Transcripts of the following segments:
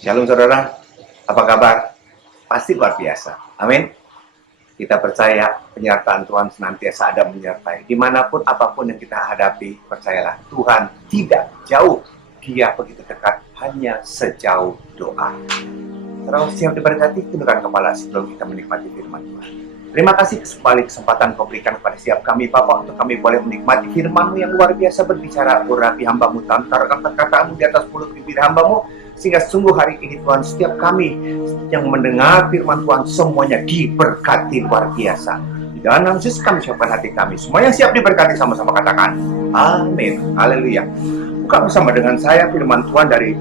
Shalom saudara, apa kabar? Pasti luar biasa, amin. Kita percaya penyertaan Tuhan senantiasa ada menyertai. Dimanapun apapun yang kita hadapi, percayalah Tuhan tidak jauh. Dia begitu dekat, hanya sejauh doa. Terus siap diberkati, tundukkan kepala sebelum kita menikmati firman Tuhan. Terima kasih kembali kesempatan kau berikan kepada setiap kami, Bapa, untuk kami boleh menikmati firman-Mu yang luar biasa berbicara. Urapi hamba-Mu, tantarkan perkataan-Mu di atas mulut bibir hamba-Mu, sehingga sungguh hari ini Tuhan, setiap kami yang mendengar firman Tuhan semuanya diberkati luar biasa. Di dalam nama Yesus kami siapkan hati kami. Semua yang siap diberkati sama-sama katakan amin. Haleluya. Buka bersama dengan saya firman Tuhan dari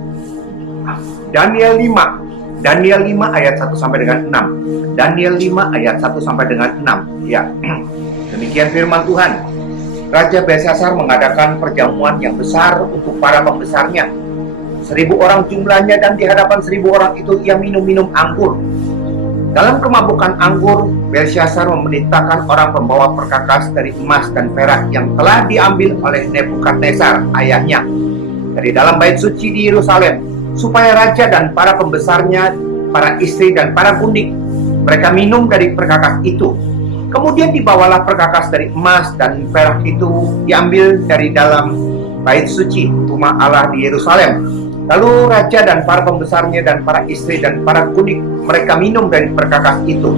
Daniel 5. Daniel 5 ayat 1 sampai dengan 6. Daniel 5 ayat 1 sampai dengan 6. Ya. Demikian firman Tuhan. Raja Belshazzar mengadakan perjamuan yang besar untuk para pembesarnya. 1.000 orang jumlahnya, dan di hadapan 1.000 orang itu ia minum-minum anggur. Dalam kemabukan anggur, Belshazzar memerintahkan orang pembawa perkakas dari emas dan perak yang telah diambil oleh Nebukadnezar, ayahnya, dari dalam bait suci di Yerusalem, supaya raja dan para pembesarnya, para istri dan para gundik, mereka minum dari perkakas itu. Kemudian dibawalah perkakas dari emas dan perak itu, diambil dari dalam bait suci rumah Allah di Yerusalem. Lalu raja dan para pembesarnya dan para istri dan para gundik, mereka minum dari perkakas itu.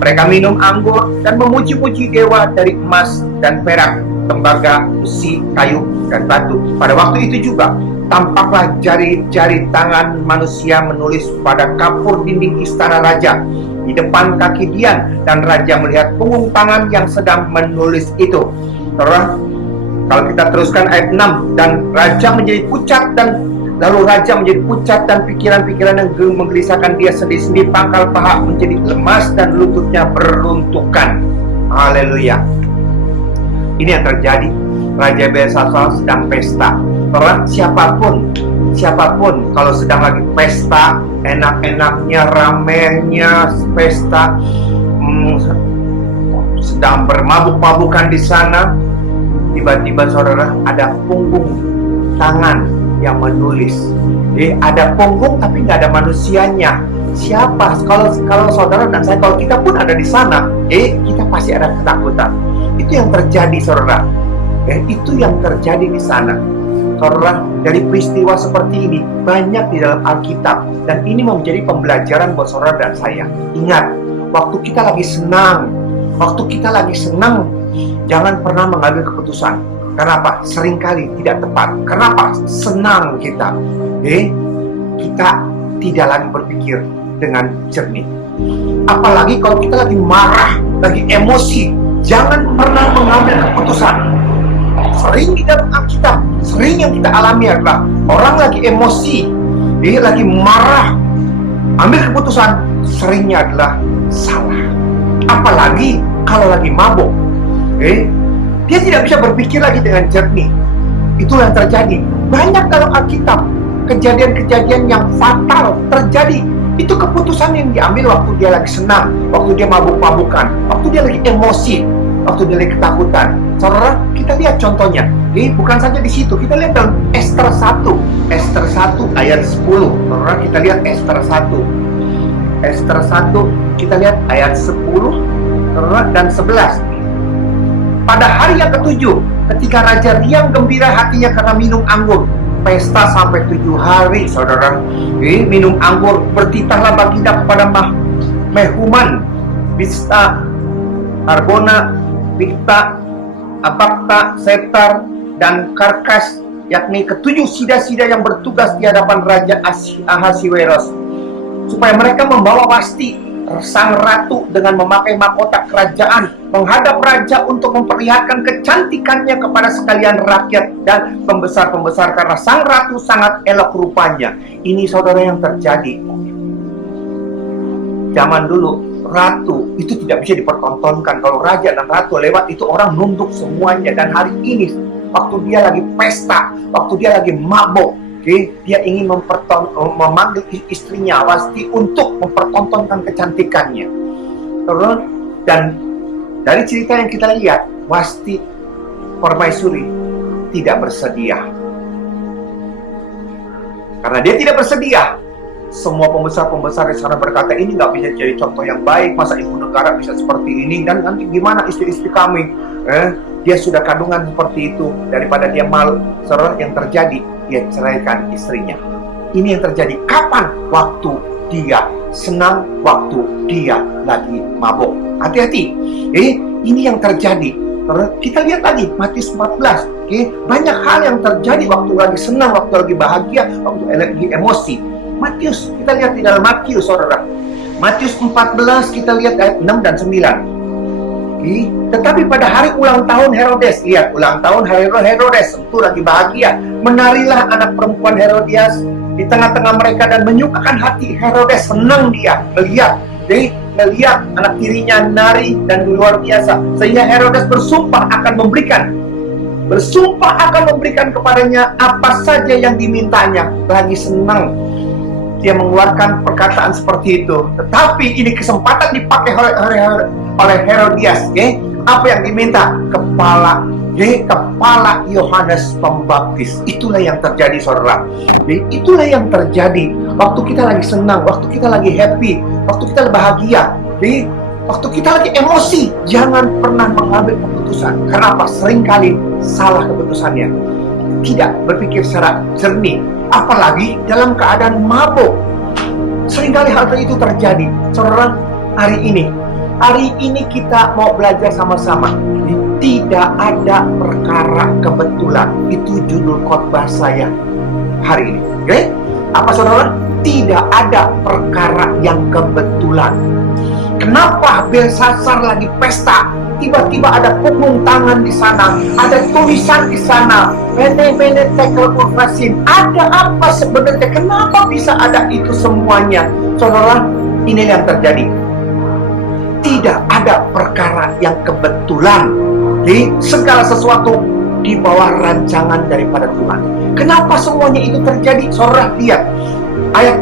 Mereka minum anggur dan memuji-puji dewa dari emas dan perak, tembaga, besi, kayu, dan batu. Pada waktu itu juga tampaklah jari-jari tangan manusia menulis pada kapur dinding istana raja di depan kaki Dian, dan raja melihat punggung tangan yang sedang menulis itu. Terus, kalau kita teruskan ayat 6, dan raja menjadi pucat, dan lalu raja menjadi pucat, dan pikiran-pikiran yang menggelisahkan dia sendi-sendi pangkal paha menjadi lemas, dan lututnya beruntukan. Haleluya. Ini yang terjadi. Raja Belshazzar sedang pesta. Orang siapapun kalau sedang lagi pesta, enak-enaknya, ramenya pesta, sedang bermabuk-mabukan di sana, tiba-tiba saudara ada punggung tangan yang menulis. Ada punggung tapi nggak ada manusianya. Siapa? Kalau saudara dan saya, kalau kita pun ada di sana, kita pasti ada ketakutan. Itu yang terjadi, saudara. Itu yang terjadi di sana. Saudara, dari peristiwa seperti ini banyak di dalam Alkitab, dan ini menjadi pembelajaran buat saudara dan saya. Ingat, waktu kita lagi senang, jangan pernah mengambil keputusan. Kenapa? Seringkali tidak tepat. Kenapa? Senang kita. Kita tidak lagi berpikir dengan jernih. Apalagi kalau kita lagi marah, lagi emosi, jangan pernah mengambil keputusan. Sering di dalam Alkitab, sering yang kita alami adalah orang lagi emosi, dia lagi marah, ambil keputusan, seringnya adalah salah. Apalagi kalau lagi mabuk, dia tidak bisa berpikir lagi dengan jernih. Itu yang terjadi. Banyak dalam Alkitab kejadian-kejadian yang fatal terjadi. Itu keputusan yang diambil waktu dia lagi senang, waktu dia mabuk-mabukan, waktu dia lagi emosi, waktu dia lagi ketakutan. Saudara, kita lihat contohnya. Bukan saja di situ, kita lihat dalam Ester 1 ayat 10. Saudara, kita lihat Ester 1 kita lihat ayat 10 dan 11. Pada hari yang ketujuh, ketika raja riang gembira hatinya karena minum anggur, pesta sampai 7 hari, saudara. Minum anggur, bertitahlah Baginda kepada Mehuman, Biztha, Harbona, Bigtha, Abagtha, Setar, dan Karkas, yakni ketujuh sida-sida yang bertugas di hadapan Raja Ahasiweros, supaya mereka membawa Wasti, sang ratu, dengan memakai mahkota kerajaan menghadap raja untuk memperlihatkan kecantikannya kepada sekalian rakyat dan pembesar-pembesar, karena sang ratu sangat elok rupanya. Ini saudara yang terjadi. Zaman dulu ratu itu tidak bisa dipertontonkan. Kalau raja dan ratu lewat itu orang nunduk semuanya. Dan hari ini waktu dia lagi pesta, waktu dia lagi mabuk, dia ingin memanggil istrinya Wasti untuk mempertontonkan kecantikannya. Dan dari cerita yang kita lihat, Wasti Permaisuri tidak bersedia. Karena dia tidak bersedia, semua pembesar-pembesar di sana berkata, ini nggak bisa jadi contoh yang baik, masa ibu negara bisa seperti ini, dan nanti gimana istri-istri kami? Dia sudah kandungan seperti itu, daripada dia malu. Saudara, yang terjadi, dia ceraikan istrinya. Ini yang terjadi. Kapan? Waktu dia senang, waktu dia lagi mabuk. Hati-hati. Ini yang terjadi. Kita lihat lagi Matius 14. Banyak hal yang terjadi waktu lagi senang, waktu lagi bahagia, waktu lagi emosi. Matius, kita lihat di dalam Matius, saudara. Matius 14, kita lihat ayat 6 dan 9. Tetapi pada hari ulang tahun Herodes, lihat ulang tahun Herodes, tentu lagi bahagia. Menarilah anak perempuan Herodias di tengah-tengah mereka dan menyukakan hati Herodes. Senang dia melihat, melihat anak tirinya nari dan luar biasa, sehingga Herodes bersumpah akan memberikan kepadanya apa saja yang dimintanya. Lagi senang dia mengeluarkan perkataan seperti itu. Tetapi ini kesempatan dipakai oleh Herodias. Apa yang diminta? Kepala Yohanes Pembaptis. Itulah yang terjadi, saudara. Itulah yang terjadi waktu kita lagi senang, waktu kita lagi happy, waktu kita bahagia, waktu kita lagi emosi. Jangan pernah mengambil keputusan. Kenapa? Seringkali salah keputusannya. Tidak berpikir secara jernih, apalagi dalam keadaan mabuk. Seringkali hal itu terjadi. Saudara, hari ini kita mau belajar sama-sama. Tidak ada perkara kebetulan. Itu judul khotbah saya hari ini. Apa, saudara? Tidak ada perkara yang kebetulan. Kenapa Belsasar lagi pesta, tiba-tiba ada punggung tangan di sana, ada tulisan di sana, Bene tekel urvasin. Ada apa sebenarnya? Kenapa bisa ada itu semuanya? Saudara, ini yang terjadi. Tidak ada perkara yang kebetulan. Segala sesuatu di bawah rancangan daripada Tuhan. Kenapa semuanya itu terjadi? Saudara, lihat ayat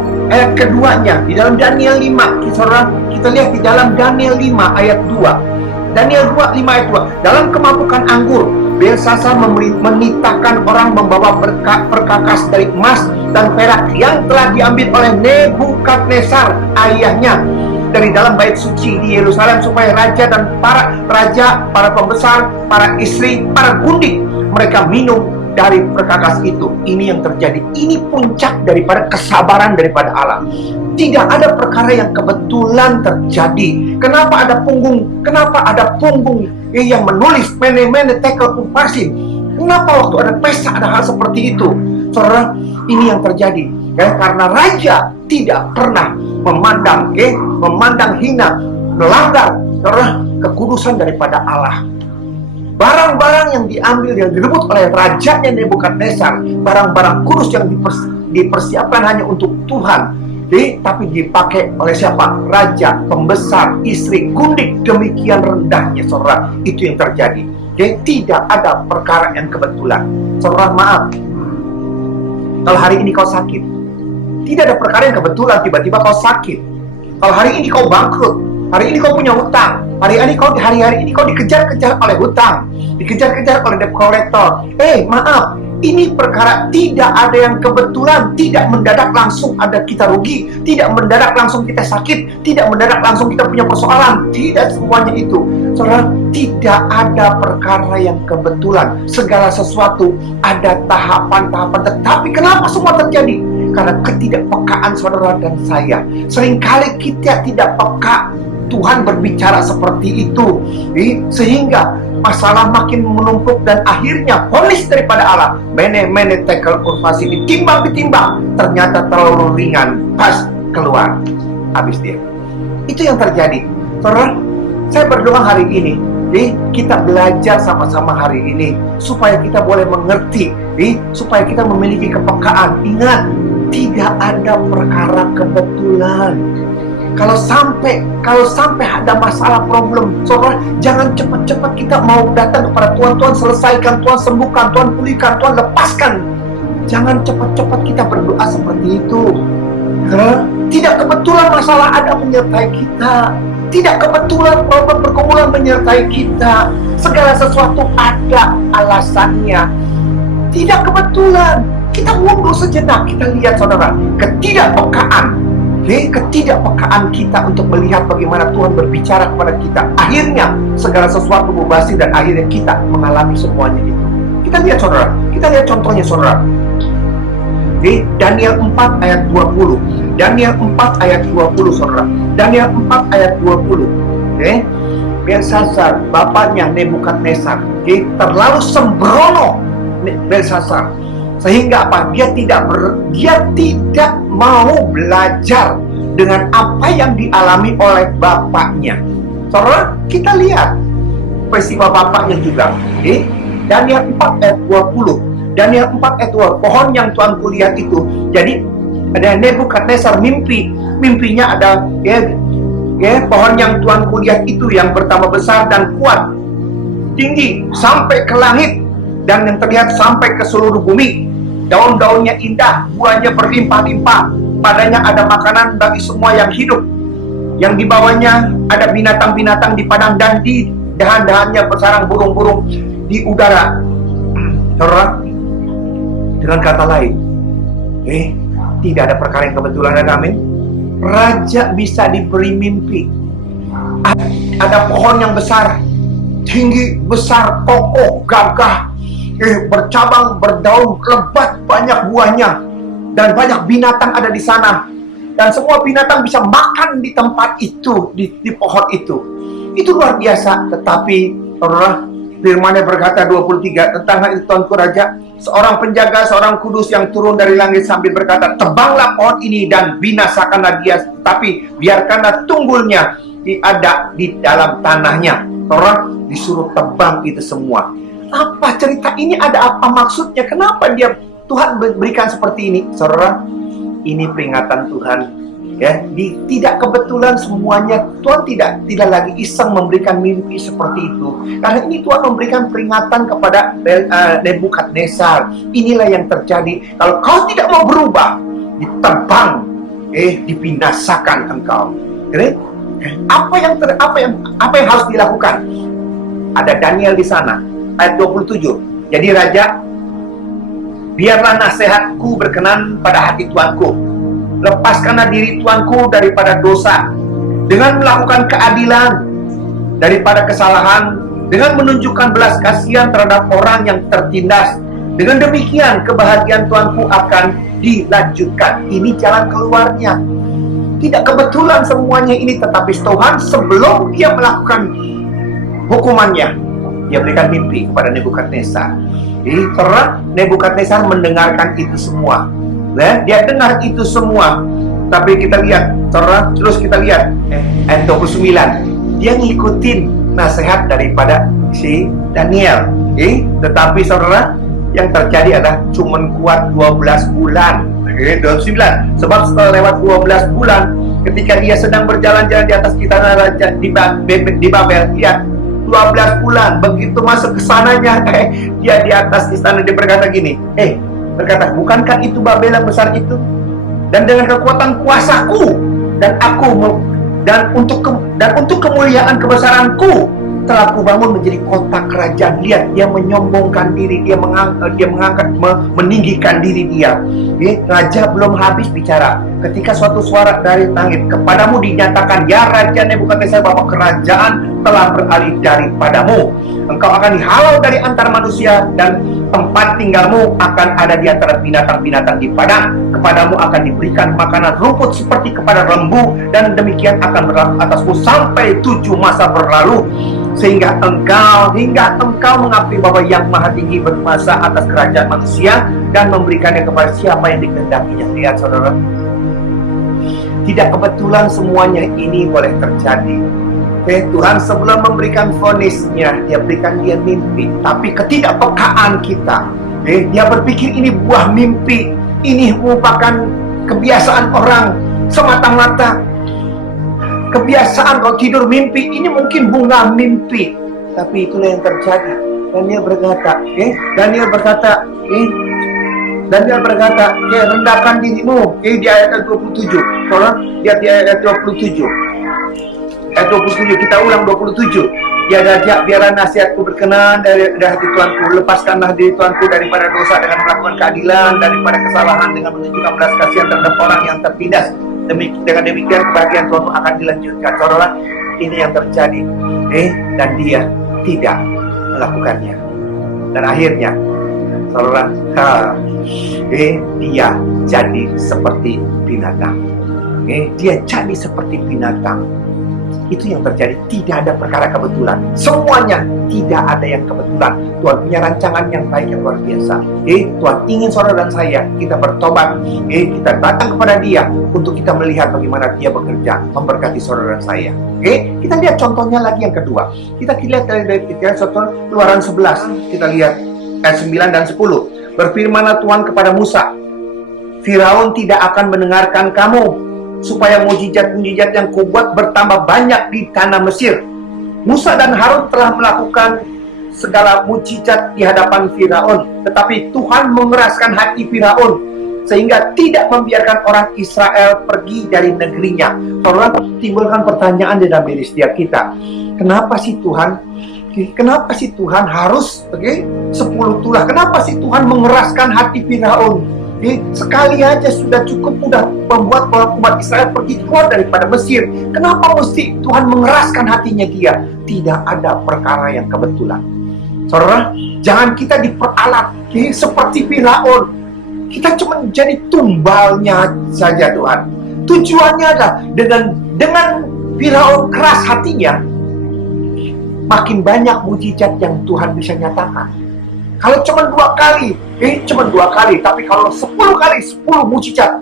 keduanya di dalam Daniel 5. Saudara, kita lihat di dalam Daniel 5 ayat 2. Daniel 5 ayat 2. Dalam kemabukan anggur, Belsasar menitahkan orang membawa perkakas dari emas dan perak yang telah diambil oleh Nebukadnezar ayahnya dari dalam bait suci di Yerusalem, supaya raja dan para pembesar, para istri, para gundik, mereka minum dari perkakas itu. Ini yang terjadi. Ini puncak daripada kesabaran daripada Allah. Tidak ada perkara yang kebetulan terjadi. Kenapa ada punggung yang menulis Mene tekel upharsin? Kenapa waktu ada pesta ada hal seperti itu? Saudara, ini yang terjadi. Karena raja tidak pernah memandang hina, melanggar kekudusan daripada Allah. Barang-barang yang diambil, yang direbut oleh rajanya Nebukadnezar, barang-barang kudus yang dipersiapkan hanya untuk Tuhan, tapi dipakai oleh siapa? Raja, pembesar, istri, gundik. Demikian rendahnya, saudara. Itu yang terjadi. Tidak ada perkara yang kebetulan. Saudara, maaf, kalau hari ini kau sakit, tidak ada perkara yang kebetulan tiba-tiba kau sakit. Kalau hari ini kau bangkrut, hari ini kau punya hutang, hari ini kau dikejar-kejar oleh hutang, dikejar-kejar oleh debt collector. Maaf, ini perkara tidak ada yang kebetulan. Tidak mendadak langsung ada kita rugi, tidak mendadak langsung kita sakit, tidak mendadak langsung kita punya persoalan. Tidak semuanya itu, saudara. Tidak ada perkara yang kebetulan. Segala sesuatu ada tahapan-tahapan. Tetapi kenapa semua terjadi? Karena ketidakpekaan saudara dan saya. Seringkali kita tidak peka. Tuhan berbicara seperti itu, sehingga masalah makin menumpuk dan akhirnya vonis daripada Allah, Mene tekel urvasin, ditimbang, ternyata terlalu ringan, pas keluar, habis dia. Itu yang terjadi. Saudara, saya berdoa hari ini, kita belajar sama-sama hari ini supaya kita boleh mengerti, supaya kita memiliki kepekaan. Ingat, tidak ada perkara kebetulan. Kalau sampai ada masalah, problem, saudara, jangan cepat-cepat kita mau datang kepada Tuhan. Tuhan selesaikan, Tuhan sembuhkan, Tuhan pulihkan, Tuhan lepaskan. Jangan cepat-cepat kita berdoa seperti itu. Tidak kebetulan masalah ada menyertai kita. Tidak kebetulan problem pergumulan menyertai kita. Segala sesuatu ada alasannya. Tidak kebetulan. Kita mundur sejenak, kita lihat saudara, ketidakpekaan, ketidakpekaan kita untuk melihat bagaimana Tuhan berbicara kepada kita. Akhirnya segala sesuatu mubazir dan akhirnya kita mengalami semuanya itu. Kita lihat saudara, kita lihat contohnya saudara. Daniel 4 ayat 20. Daniel 4 ayat 20 saudara. Daniel 4 ayat 20. Belshazzar, bapaknya Nebukadnezar, terlalu sembrono Belshazzar, sehingga apa? Dia tidak mau belajar dengan apa yang dialami oleh bapaknya. Saudara, kita lihat peristiwa bapaknya juga. Daniel 4 ayat 20. Daniel 4 ayat 20. Pohon yang tuanku lihat itu. Jadi ada Nebukadnezar mimpinya ada pohon yang tuanku lihat itu yang bertambah besar dan kuat, tinggi sampai ke langit, dan yang terlihat sampai ke seluruh bumi. Daun-daunnya indah, buahnya berlimpah-limpah, padanya ada makanan bagi semua yang hidup. Yang di bawahnya ada binatang-binatang di padang, dan di dahan-dahannya bersarang burung-burung di udara. Saudara, dengan kata lain, tidak ada perkara yang kebetulan, ada amin. Raja bisa diberi mimpi. Ada pohon yang besar, tinggi, besar, kokoh, gagah, bercabang, berdaun, lebat, banyak buahnya, dan banyak binatang ada di sana. Dan semua binatang bisa makan di tempat itu, di pohon itu. Itu luar biasa. Tetapi saudara, firman-Nya berkata 23, tentang hal itu tuanku raja, seorang penjaga, seorang kudus yang turun dari langit sambil berkata, tebanglah pohon ini dan binasakanlah dia, tapi biarkanlah tunggulnya ada di dalam tanahnya. Orang disuruh tebang itu semua. Apa cerita ini? Ada apa maksudnya? Kenapa Tuhan berikan seperti ini? Saudara, ini peringatan Tuhan. Tidak kebetulan semuanya. Tuhan tidak lagi iseng memberikan mimpi seperti itu. Karena ini Tuhan memberikan peringatan kepada Nebukadnezar. Inilah yang terjadi. Kalau kau tidak mau berubah, ditebang, dibinasakan engkau. Apa yang harus dilakukan? Ada Daniel di sana, ayat 27. Jadi raja, biarlah nasihatku berkenan pada hati tuanku. Lepaskanlah diri tuanku daripada dosa, dengan melakukan keadilan daripada kesalahan, dengan menunjukkan belas kasihan terhadap orang yang tertindas. Dengan demikian kebahagiaan tuanku akan dilanjutkan. Ini jalan keluarnya. Tidak kebetulan semuanya ini, tetapi Tuhan sebelum dia melakukan hukumannya, dia berikan mimpi kepada Nebukadnezar. Karena Nebukadnezar mendengarkan itu semua. Dia dengar itu semua. Tapi kita lihat, terus kita lihat ayat 29. Dia ngikutin nasihat daripada si Daniel. Tetapi saudara, yang terjadi adalah cuman kuat 12 bulan. 29. Sebab setelah lewat 12 bulan, ketika dia sedang berjalan-jalan di atas istana raja di Babel, lihat 12 bulan begitu masuk ke sananya, dia di atas istana, dia berkata gini, berkata, bukankah itu Babel yang besar itu? Dan dengan kekuatan kuasaku dan untuk kemuliaan kebesaranku telah kubangun menjadi kota kerajaan. Lihat, dia menyombongkan diri, dia mengangkat, meninggikan diri dia. Raja belum habis bicara, ketika suatu suara dari langit, kepadamu dinyatakan, ya Raja Nebukadnezar, bahwa kerajaan telah beralih daripadamu. Engkau akan dihalau dari antara manusia, dan tempat tinggalmu akan ada di antara binatang-binatang di padang. Kepadamu akan diberikan makanan rumput seperti kepada lembu, dan demikian akan berlaku atasmu sampai 7 masa berlalu, sehingga engkau mengakui bahwa Yang Maha Tinggi berkuasa atas kerajaan manusia dan memberikannya kepada siapa yang dikehendakinya. Lihat saudara, tidak kebetulan semuanya ini boleh terjadi. Tuhan sebelum memberikan vonisnya, dia berikan dia mimpi. Tapi ketidakpekaan kita, dia berpikir ini buah mimpi, ini merupakan kebiasaan orang semata-mata. Kebiasaan kalau tidur mimpi, ini mungkin bunga mimpi. Tapi itulah yang terjadi. Daniel berkata, rendahkan dirimu. Di ayat 27. Tolong lihat di ayat 27. Ayat 27, kita ulang 27. Biarlah nasihatku berkenan dari hati Tuanku. Lepaskanlah diri Tuanku daripada dosa dengan melakukan keadilan, daripada kesalahan dengan menunjukkan belas kasihan terhadap orang yang tertindas. Dengan demikian kebahagiaan Tuanmu akan dilanjutkan. Saudara, ini yang terjadi. Dan dia tidak melakukannya. Dan akhirnya, saudara, dia jadi seperti binatang. Dia jadi seperti binatang. Itu yang terjadi. Tidak ada perkara kebetulan. Semuanya tidak ada yang kebetulan. Tuhan punya rancangan yang baik, yang luar biasa. Tuhan ingin saudara dan saya kita bertobat. Kita datang kepada Dia untuk kita melihat bagaimana Dia bekerja memberkati saudara dan saya. Kita lihat contohnya lagi yang kedua. Kita lihat dari contoh Keluaran 11. Kita lihat ayat 9 dan 10. Berfirmanlah Tuhan kepada Musa, Firaun tidak akan mendengarkan kamu, supaya mujizat-mujizat yang kubuat bertambah banyak di tanah Mesir. Musa dan Harun telah melakukan segala mujizat di hadapan Firaun, tetapi Tuhan mengeraskan hati Firaun sehingga tidak membiarkan orang Israel pergi dari negerinya. Saudara, timbulkan pertanyaan di dalam diri setiap kita. Kenapa sih Tuhan? Kenapa sih Tuhan harus 10 tulah? Kenapa sih Tuhan mengeraskan hati Firaun? Sekali aja sudah cukup mudah membuat umat Israel pergi keluar daripada Mesir. Kenapa mesti Tuhan mengeraskan hatinya dia? Tidak ada perkara yang kebetulan. Saudara, jangan kita diperalat seperti Firaun. Kita cuma jadi tumbalnya saja Tuhan. Tujuannya adalah dengan Firaun keras hatinya, makin banyak mujizat yang Tuhan bisa nyatakan. Kalau cuma 2 kali, cuma 2 kali, tapi kalau 10 kali, 10 mujizat,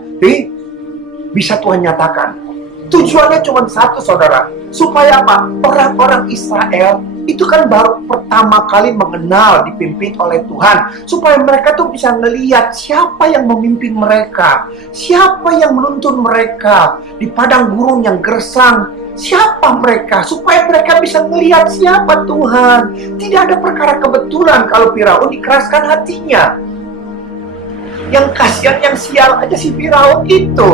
bisa Tuhan nyatakan. Tujuannya cuma satu, saudara. Supaya apa? Orang-orang Israel itu kan baru pertama kali mengenal, dipimpin oleh Tuhan. Supaya mereka tuh bisa melihat siapa yang memimpin mereka, siapa yang menuntun mereka di padang gurun yang gersang. Siapa mereka? Supaya mereka bisa melihat siapa Tuhan. Tidak ada perkara kebetulan kalau Firaun dikeraskan hatinya. Yang kasihan, yang sial aja si Firaun itu.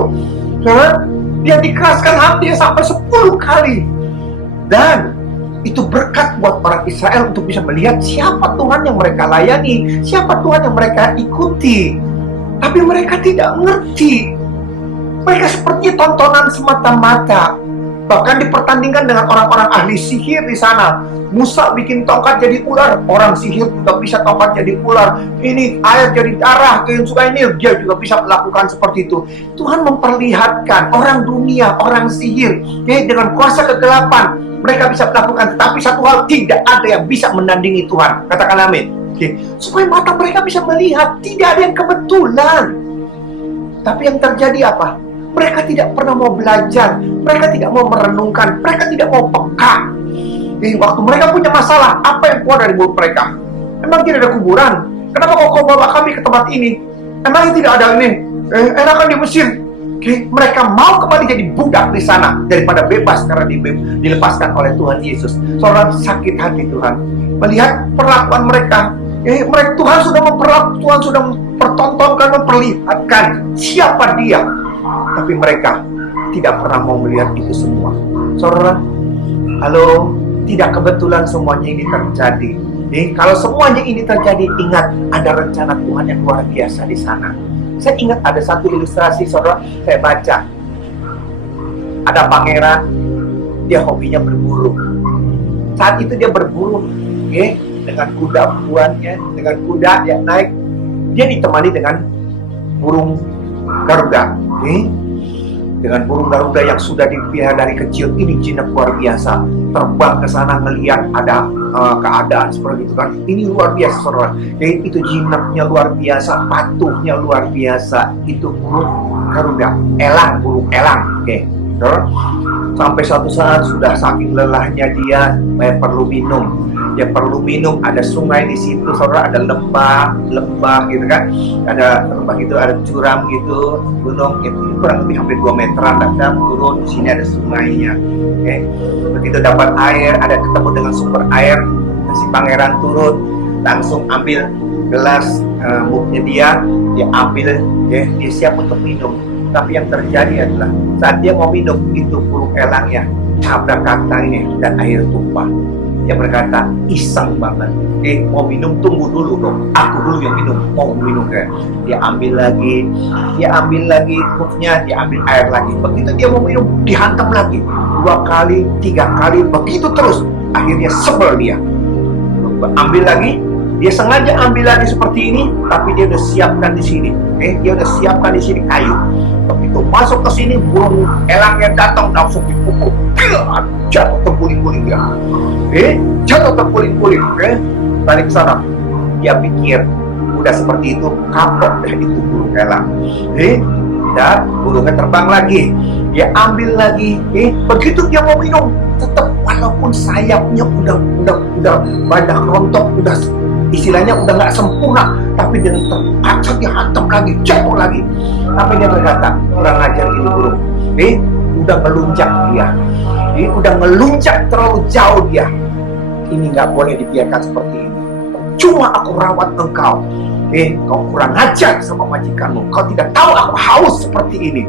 Dia dikeraskan hatinya sampai 10 kali. Dan itu berkat buat orang Israel untuk bisa melihat siapa Tuhan yang mereka layani, siapa Tuhan yang mereka ikuti. Tapi mereka tidak mengerti. Mereka seperti tontonan semata-mata. Bahkan dipertandingkan dengan orang-orang ahli sihir di sana. Musa bikin tongkat jadi ular, orang sihir juga bisa tongkat jadi ular. Ini air jadi darah, ke sungai Nil, dia juga bisa melakukan seperti itu. Tuhan memperlihatkan orang dunia, orang sihir, dengan kuasa kegelapan mereka bisa melakukan. Tetapi satu hal, tidak ada yang bisa menandingi Tuhan. Katakan amin. Supaya mata mereka bisa melihat, tidak ada yang kebetulan. Tapi yang terjadi apa? Mereka tidak pernah mau belajar, mereka tidak mau merenungkan, mereka tidak mau peka. Waktu mereka punya masalah, apa yang keluar dari mulut mereka? Emang tidak ada kuburan? Kenapa kau bawa kami ke tempat ini? Emang tidak ada ini? Enakan di Mesir. Mereka mau kembali jadi budak di sana daripada bebas karena dilepaskan oleh Tuhan Yesus. Seorang sakit hati Tuhan melihat perlakuan mereka. Tuhan sudah mempertontonkan, memperlihatkan siapa Dia. Tapi mereka tidak pernah mau melihat itu semua. Saudara, halo, tidak kebetulan semuanya ini terjadi. Kalau semuanya ini terjadi, ingat ada rencana Tuhan yang luar biasa di sana. Saya ingat ada satu ilustrasi, saudara, saya baca. Ada pangeran, dia hobinya berburu. Saat itu dia berburu, dengan kuda buannya, dengan kuda dia naik. Dia ditemani dengan burung Garuda. Dengan burung Garuda yang sudah dipelihara dari kecil. Ini jinak luar biasa, terbang ke sana melihat ada keadaan seperti itu kan. Ini luar biasa, saudara. Itu jinaknya luar biasa, patuhnya luar biasa. Itu burung Garuda, burung elang. Saudara, sampai suatu saat sudah saking lelahnya dia perlu minum. Dia perlu minum, ada sungai di situ, saudara, ada lembah gitu kan, ada lembah gitu, ada curam gitu, gunung itu kurang lebih hampir 2 meteran, dan turun di sini ada sungainya. Begitu dapat air, ada ketemu dengan sumber air, si pangeran turun, langsung ambil gelas muknya dia ambil, dia siap untuk minum. Tapi yang terjadi adalah saat dia mau minum, itu burung elangnya tabrak kaki ini dan air tumpah. Dia berkata, iseng banget. Mau minum, tunggu dulu dong. Aku dulu yang minum, mau minum kan. Dia ambil lagi cupnya, dia ambil air lagi. Begitu dia mau minum, dihantam lagi. 2 kali, 3 kali, begitu terus. Akhirnya sebel dia. Ambil lagi, dia sengaja ambil lagi seperti ini, tapi dia udah siapkan di sini. Dia udah siapkan di sini kayu. Begitu masuk ke sini, burung elangnya datang langsung dipukul. Jatuh terguling-guling dia. Jatuh terguling-guling. Balik ke sana. Dia pikir udah seperti itu, kapok dah itu burung elang. Dan burungnya terbang lagi. Dia ambil lagi. Begitu dia mau minum, tetap walaupun sayapnya udah banyak rontok, udah istilahnya udah nggak sempurna, tapi dengan terpaksa dia hantam lagi, jatuh lagi. Tapi dia berkata, kurang ajar ini burung. Udah melunjak dia. Udah melunjak terlalu jauh dia. Ini nggak boleh dibiarkan seperti ini. Cuma aku rawat engkau. Kau kurang ajar sama majikanmu. Kau tidak tahu aku haus seperti ini.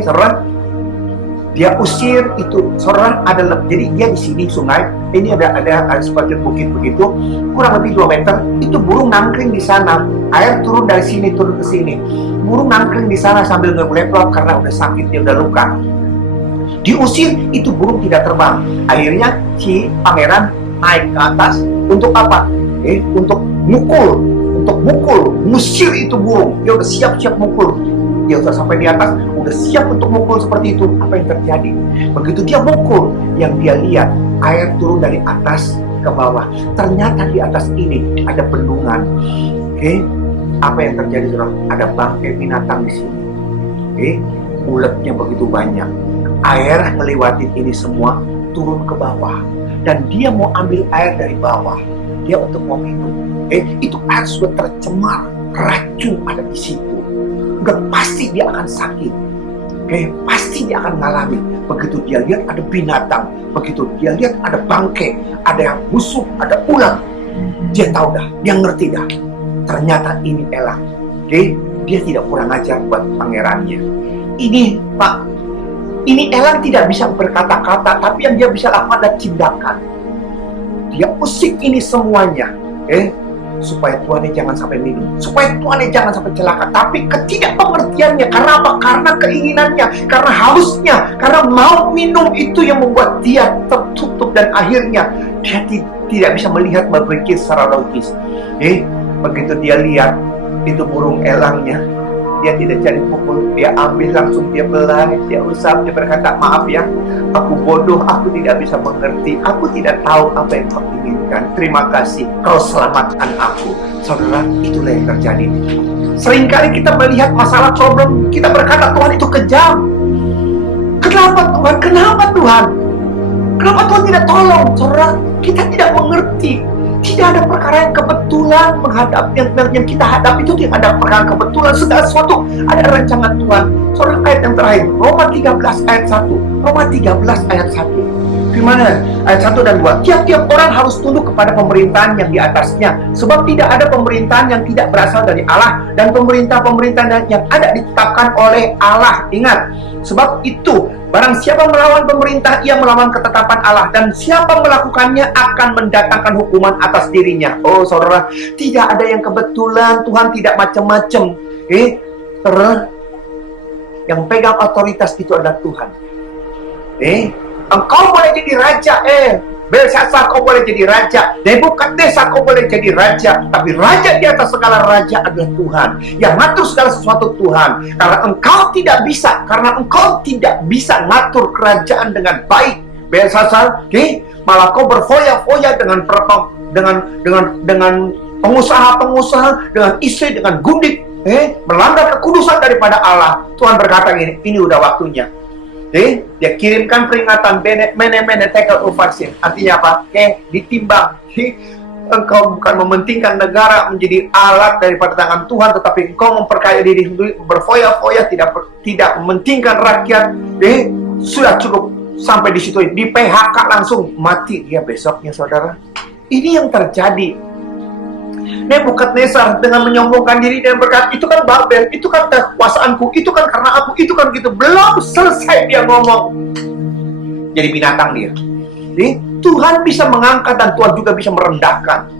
Saudara, dia usir itu. Saudara, jadi dia di sini sungai. Ini ada seperti bukit begitu, kurang lebih 2 meter. Itu burung nangkring di sana. Air turun dari sini turun ke sini. Burung nangkring di sana sambil ngeblek-blek karena udah sakit, dia udah luka. Diusir, itu burung tidak terbang. Akhirnya si pangeran naik ke atas. Untuk apa? Untuk mukul, ngusir itu burung. Dia udah siap-siap mukul. Dia udah sampai di atas, udah siap untuk mukul seperti itu. Apa yang terjadi? Begitu dia mukul, yang dia lihat air turun dari atas ke bawah. Ternyata di atas ini ada bendungan. Apa yang terjadi, saudara? Ada bangkai binatang di sini. Uletnya begitu banyak. Air melewati ini semua turun ke bawah. Dan dia mau ambil air dari bawah. Dia untuk mau minum. Itu air sudah tercemar, racun ada di situ. Udah pasti dia akan sakit. Pasti dia akan ngalami. Begitu dia lihat ada binatang, begitu dia lihat ada bangkai, ada yang busuk, ada ulat, dia tahu dah, dia ngerti dah. Ternyata ini elang. Dia tidak kurang ajar buat pangerannya. Ini Pak, ini elang tidak bisa berkata-kata, tapi yang dia bisa lakukan adalah tindakan. Dia usik ini semuanya, supaya tuannya jangan sampai minum, supaya tuannya jangan sampai celaka. Tapi ketidakpengertiannya, karena apa? Karena keinginannya, karena hausnya, karena mau minum itu yang membuat dia tertutup. Dan akhirnya dia tidak bisa melihat, berpikir secara logis. Begitu dia lihat itu burung elangnya, dia tidak jadi pukul, dia ambil langsung, dia belai, dia usap, dia berkata, maaf ya, aku bodoh, aku tidak bisa mengerti, aku tidak tahu apa yang kau inginkan. Terima kasih, kau selamatkan aku. Saudara, itulah yang terjadi. Seringkali kita melihat masalah problem, kita berkata Tuhan itu kejam. Kenapa Tuhan? Kenapa Tuhan? Kenapa Tuhan tidak tolong? Saudara, kita tidak mengerti. Tidak ada perkara yang kebetulan menghadapi yang kita hadapi itu tidak ada perkara kebetulan. Segala sesuatu ada rancangan Tuhan. Saudara, ayat yang terakhir, Roma 13 ayat 1. Roma 13 ayat 1. Gimana? Ayat 1 dan 2. Tiap-tiap orang harus tunduk kepada pemerintahan yang di atasnya, sebab tidak ada pemerintahan yang tidak berasal dari Allah, dan pemerintahan-pemerintahan yang ada ditetapkan oleh Allah. Ingat, sebab itu barang siapa melawan pemerintah, ia melawan ketetapan Allah, dan siapa melakukannya akan mendatangkan hukuman atas dirinya. Oh saudara, tidak ada yang kebetulan. Tuhan tidak macam-macam. Yang pegang otoritas itu adalah Tuhan. Engkau boleh jadi raja, Belshazzar kau boleh jadi raja, Nebukadnezar kau boleh jadi raja, tapi raja di atas segala raja adalah Tuhan. Yang ngatur segala sesuatu Tuhan. Karena engkau tidak bisa ngatur kerajaan dengan baik, Belshazzar, malah kau berfoya-foya dengan pengusaha-pengusaha, dengan istri, dengan gundik, melanggar kekudusan daripada Allah. Tuhan berkata ini udah waktunya. Dia kirimkan peringatan mene tekel uvaksin. Artinya apa? Ditimbang. Engkau bukan mementingkan negara menjadi alat daripada tangan Tuhan, tetapi engkau memperkaya diri sendiri, berfoya-foya, tidak mementingkan rakyat. Sudah cukup sampai di situ. Di PHK langsung mati dia besoknya, saudara. Ini yang terjadi. Nebukadnezar dengan menyombongkan diri dan berkata, itu kan Babel, itu kan kekuasaanku, itu kan karena aku, itu kan gitu. Belum selesai dia ngomong, jadi binatang dia. Tuhan bisa mengangkat dan Tuhan juga bisa merendahkan.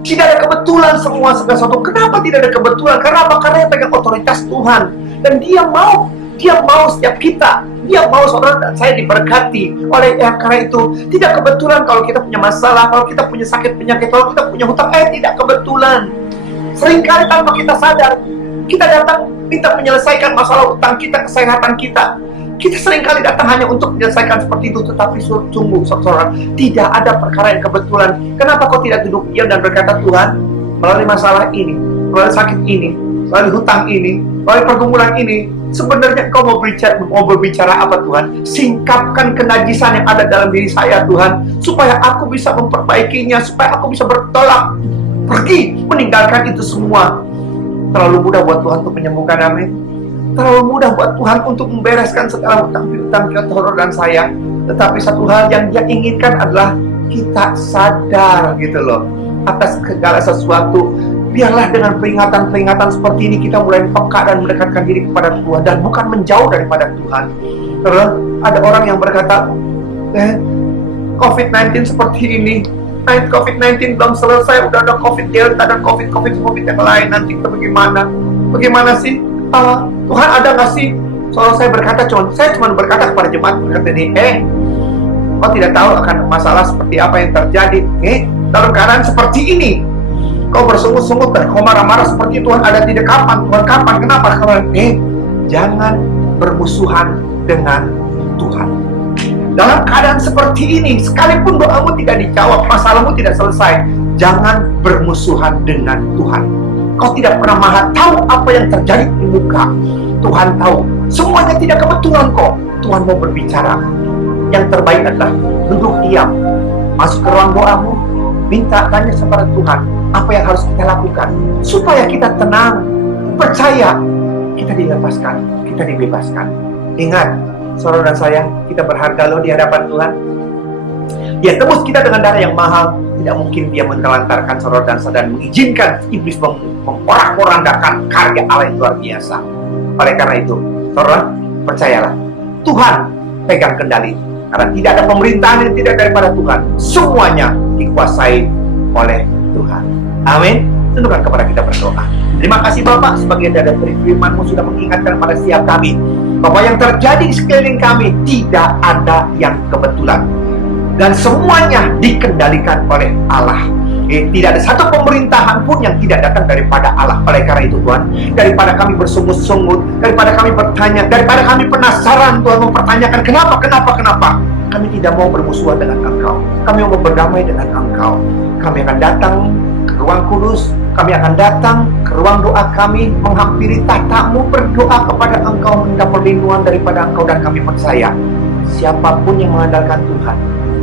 Tidak ada kebetulan semua segala sesuatu. Kenapa tidak ada kebetulan? Karena apa? Karena yang pegang otoritas Tuhan. Dan Dia mau setiap kita. Dia mau saudara dan saya diberkati. Karena itu tidak kebetulan kalau kita punya masalah, kalau kita punya sakit penyakit, kalau kita punya hutang. Tidak kebetulan. Seringkali tanpa kita sadar, kita datang minta menyelesaikan masalah hutang kita, kesehatan kita. Kita seringkali datang hanya untuk menyelesaikan seperti itu. Tetapi sungguh saudara, tidak ada perkara yang kebetulan. Kenapa kau tidak duduk diam dan berkata, Tuhan, melalui masalah ini, melalui sakit ini, melalui hutang ini, melalui pergumulan ini, sebenarnya kau mau berbicara apa Tuhan? Singkapkan kenajisan yang ada dalam diri saya Tuhan, supaya aku bisa memperbaikinya, supaya aku bisa bertolak pergi, meninggalkan itu semua. Terlalu mudah buat Tuhan untuk menyembuhkan, amin. Terlalu mudah buat Tuhan untuk membereskan segala hutang-hutang kita, saudara dan saya. Tetapi satu hal yang Dia inginkan adalah kita sadar gitu loh atas segala sesuatu. Biarlah dengan peringatan-peringatan seperti ini kita mulai peka dan mendekatkan diri kepada Tuhan dan bukan menjauh daripada Tuhan. Terus ada orang yang berkata, COVID-19 seperti ini, COVID-19 belum selesai, udah ada COVID Delta dan COVID yang lain, nanti kita bagaimana? Bagaimana sih? Tuhan ada nggak sih? Soalnya saya cuma berkata kepada jemaat berkata ini, kau tidak tahu akan masalah seperti apa yang terjadi. Dalam keadaan seperti ini, kau bersungut-sungut dan kau marah-marah seperti Tuhan ada tidak kapan? Tuhan kapan? Kenapa? Jangan bermusuhan dengan Tuhan. Dalam keadaan seperti ini, sekalipun doamu tidak dijawab, masalahmu tidak selesai, jangan bermusuhan dengan Tuhan. Kau tidak pernah maha tahu apa yang terjadi di muka. Tuhan tahu. Semuanya tidak kebetulan kok. Tuhan mau berbicara. Yang terbaik adalah duduk diam, masuk ke ruang doamu, minta tanya kepada Tuhan apa yang harus kita lakukan supaya kita tenang, percaya kita dilepaskan, kita dibebaskan. Ingat, saudara dan saya, kita berharga loh di hadapan Tuhan. Dia tebus kita dengan darah yang mahal. Tidak mungkin Dia menelantarkan saudara dan saya dan mengizinkan iblis memporak-porandakan karya Allah yang luar biasa. Oleh karena itu, saudara, percayalah, Tuhan pegang kendali. Karena tidak ada pemerintahan yang tidak daripada Tuhan. Semuanya dikuasai oleh Tuhan. Amin. Tundukkan kepada kita berdoa. Terima kasih Bapak, sebagai dari firman-Mu sudah mengingatkan pada setiap kami bahwa yang terjadi di sekeliling kami tidak ada yang kebetulan. Dan semuanya dikendalikan oleh Allah. Tidak ada satu pemerintahan pun yang tidak datang daripada Allah. Oleh karena itu Tuhan, daripada kami bersungut-sungut, daripada kami bertanya, daripada kami penasaran Tuhan mempertanyakan kenapa, kami tidak mau bermusuhan dengan Engkau. Kami mau berdamai dengan Engkau. Kami akan datang ke ruang kudus, kami akan datang ke ruang doa kami, menghampiri tahta-Mu, berdoa kepada Engkau, minta perlindungan daripada Engkau. Dan kami percaya siapapun yang mengandalkan Tuhan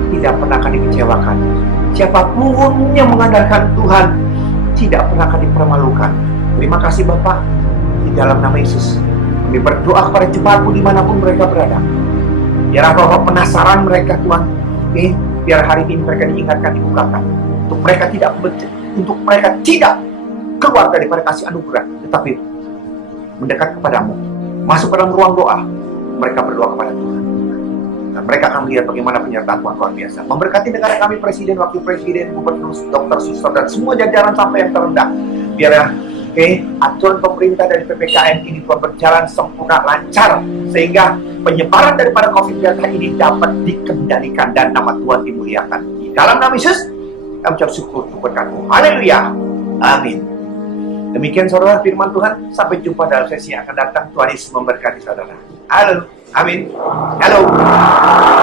tidak pernah akan dikecewakan. Siapapun yang mengandalkan Tuhan tidak pernah akan dipermalukan. Terima kasih Bapak. Di dalam nama Yesus kami berdoa kepada jemaat-Mu dimanapun mereka berada. Biar Bapak penasaran mereka Tuhan. Biar hari ini mereka diingatkan, dibukakan. Untuk mereka tidak keluar daripada kasih anugerah, tetapi mendekat kepadamu, masuk ke dalam ruang doa. Mereka berdoa kepada Tuhan. Dan mereka akan melihat bagaimana penyertaan Tuhan luar biasa. Memberkati negara kami, presiden, wakil presiden, gubernur, dokter, suster, dan semua jajaran sampai yang terendah. Biar aturan pemerintah dari PPKM ini Tuhan berjalan sempurna, lancar, sehingga penyebaran daripada COVID-19 ini dapat dikendalikan dan nama Tuhan dimuliakan. Di dalam nama Yesus, kami ucap syukur untuk berkat-Mu. Haleluya. Amin. Demikian saudara firman Tuhan. Sampai jumpa dalam sesi yang akan datang. Tuhan Yesus memberkati saudara. Halo. Amin. Halo.